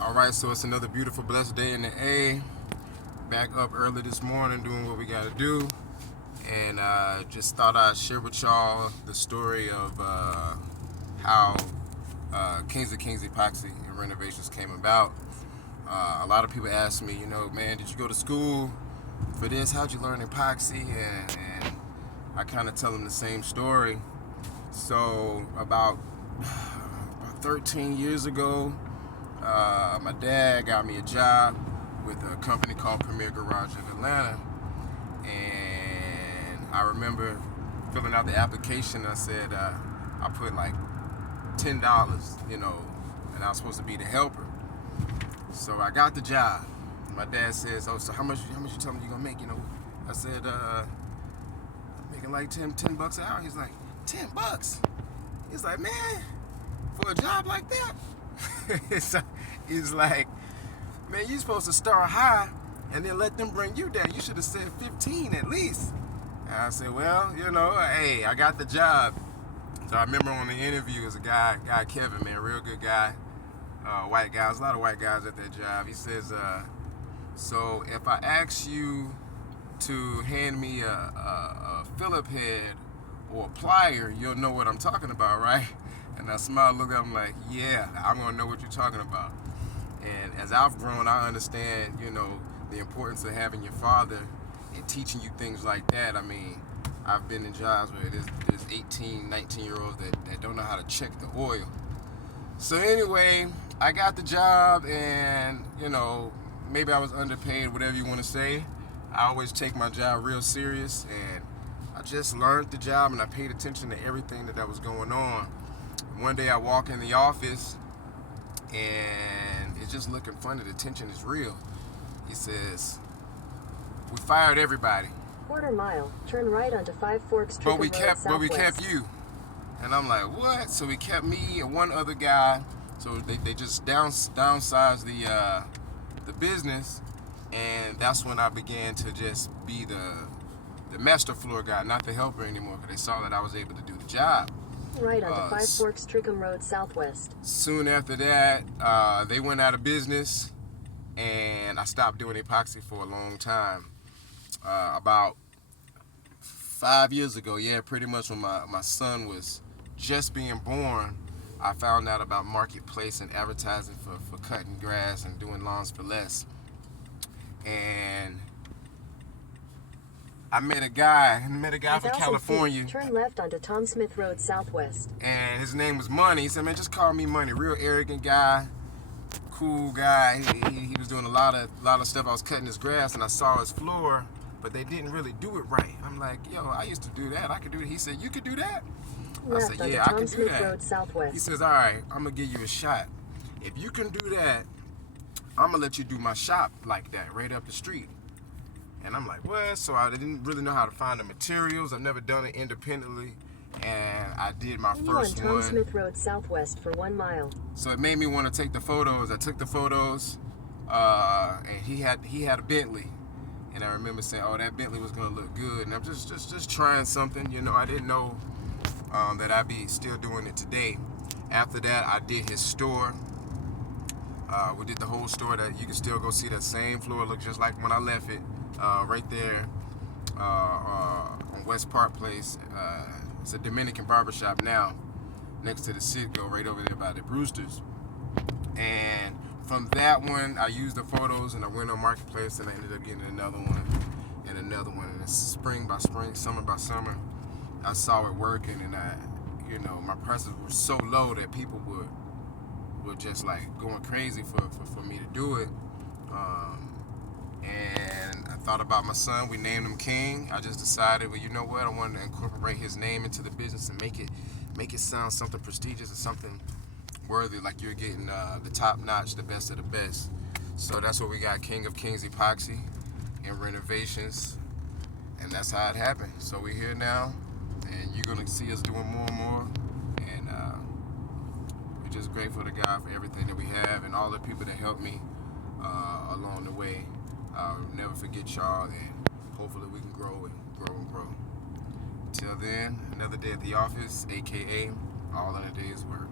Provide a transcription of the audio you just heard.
Alright, so it's another beautiful, blessed day in the A. Back up early this morning doing what we gotta do. And just thought I'd share with y'all the story of how Kings of Kings Epoxy and Renovations came about. A lot of people ask me, man, did you go to school for this? How'd you learn epoxy? And I kind of tell them the same story. So about 13 years ago, my dad got me a job with a company called Premier Garage in Atlanta, and I remember filling out the application. I said I put like $10, and I was supposed to be the helper. So I got the job. My dad says, "Oh, so how much you telling me you gonna make?" I said, "I'm making like 10 bucks an hour." He's like, "$10?" He's like, "Man, for a job like that." So he's like, "Man, you're supposed to start high and then let them bring you down. You should have said 15 at least." And I said, "Well, hey, I got the job." So I remember on the interview, was a guy Kevin, man, real good guy, white guy. There's a lot of white guys at that job. He says, "So if I ask you to hand me a Phillip head or a plier, you'll know what I'm talking about, right?" And I smiled, looked at him like, "Yeah, I'm gonna know what you're talking about." And as I've grown, I understand, the importance of having your father and teaching you things like that. I mean, I've been in jobs where there's 18, 19-year-olds that don't know how to check the oil. So anyway, I got the job, and maybe I was underpaid, whatever you want to say. I always take my job real serious, and I just learned the job, and I paid attention to everything that was going on. One day I walk in the office, and it's just looking funny. The tension is real. He says, "We fired everybody, Quarter mile, turn right onto Five Forks Trickham but we Road kept Southwest. you." And I'm like, "What?" So he kept me and one other guy. So they just downsized the business, and that's when I began to just be the master floor guy, not the helper anymore, because they saw that I was able to do the job. Right onto Five Forks Trickham Road Southwest. Soon after that, they went out of business, and I stopped doing epoxy for a long time. About 5 years ago, yeah, pretty much when my son was just being born, I found out about marketplace and advertising for cutting grass and doing lawns for less. And I met a guy from 1,000 California. feet, turn left onto Tom Smith Road Southwest. And his name was Money. He said, "Man, just call me Money." Real arrogant guy, cool guy. He was doing a lot of stuff. I was cutting his grass, and I saw his floor, but they didn't really do it right. I'm like, "Yo, I used to do that. I could do it." He said, "You could do that?" I Left said, onto "Yeah, I Tom can do Smith that." Road Southwest. He says, "All right, I'm gonna give you a shot. If you can do that, I'm gonna let you do my shop like that, right up the street." And I'm like, "What?" So I didn't really know how to find the materials. I've never done it independently, and I did my Continue on first Tom one. Smith Road Southwest for 1 mile. So it made me want to take the photos. I took the photos, and he had a Bentley, and I remember saying, "Oh, that Bentley was gonna look good." And I'm just trying something. I didn't know that I'd be still doing it today. After that, I did his store. We did the whole store. That you can still go see that same floor. Look just like when I left it, right there on West Park Place. It's a Dominican barbershop now, next to the Citgo, right over there by the Brewsters. And from that one, I used the photos, and I went on Marketplace, and I ended up getting another one, and another one. And it's spring by spring, summer by summer, I saw it working, and my prices were so low that people were just like going crazy for me to do it. And I thought about my son. We named him King. I just decided, well, you know what? I wanted to incorporate his name into the business and make it sound something prestigious and something worthy, like you're getting the top notch, the best of the best. So that's what we got: King of Kings Epoxy and Renovations, and that's how it happened. So we're here now, and you're gonna see us doing more and more. And we're just grateful to God for everything that we have and all the people that helped me along the way. I'll never forget y'all, and hopefully we can grow and grow and grow. Till then, another day at the office, aka all in a day's work.